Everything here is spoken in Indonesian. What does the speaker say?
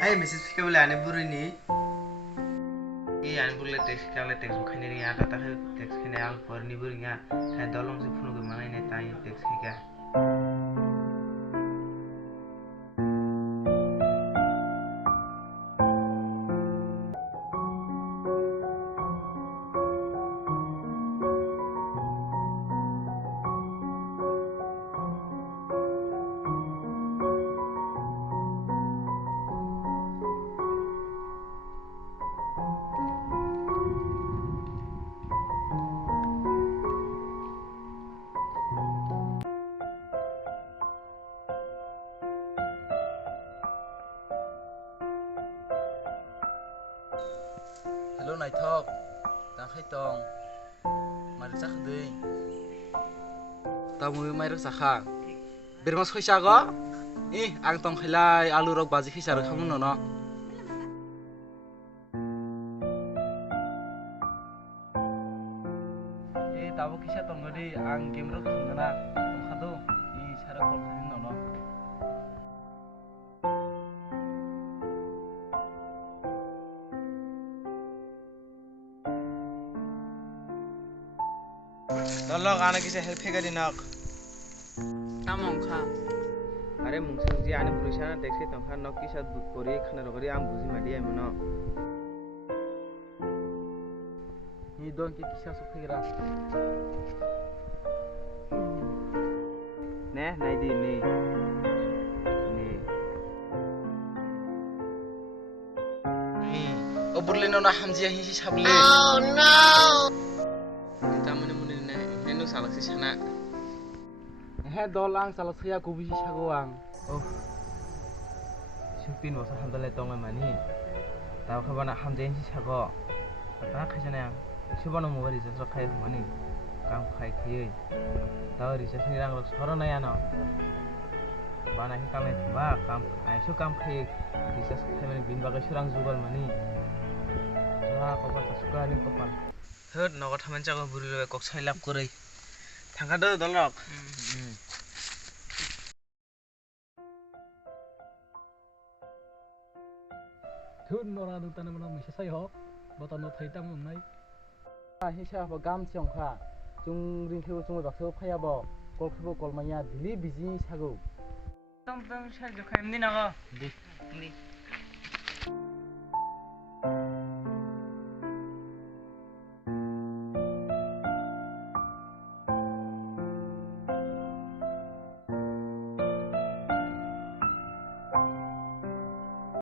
Ay message ke boleh ane buru ni. Ini ane buru le teks kalau teks bukan ni ya kata ke teks kene al por ni buru ya. Hai dolong se phone ke mana ini tanya teks ke. Hello Naitok, tang khai tong, mari sak dei. Tamu mai rak sakha. Bermas khaisa go? Ang tong khailai alu rok baji khaisa rak khamun no. Tabu kisa tong gadi ang game rok khungana. Tong khado sara kol khanin no. Dolong anak kisah help ke di nak. Tamong kha. Are mungsang ji ane buru sana teks ke tong khan nok kisah kori khana rogori am buji madi ay mono. Ni don ki kisa su khaira. Neh nai di ni. Oburle no na hamjia hi sable. Oh no. Salaksi sana. Dolang salaksi aku bisa sagoang. Oh. Supin wasa handale tong mani. Tahu khabana hamden si sago. Pata khaisana yang. Subano mobile recharge khai mani. Kam khai khiye. Tahu recharge ni rang soro na yana. Bana hi kam ba kam ai su kam khai recharge khai mani bin baga surang jugal mani. Wah kopal suka ni kopal. Hot nogot haman jago buri le kok sailap korei. Thangka do dolok. Thun nora du tan mana misa sai ho botan no thaitam nai Hisa ba gam chong kha. Chung ring theu chung ba kheu phaya bo. Kol khebo kol maya dili biji sago. Tong sa jo khaim ni na go. Di.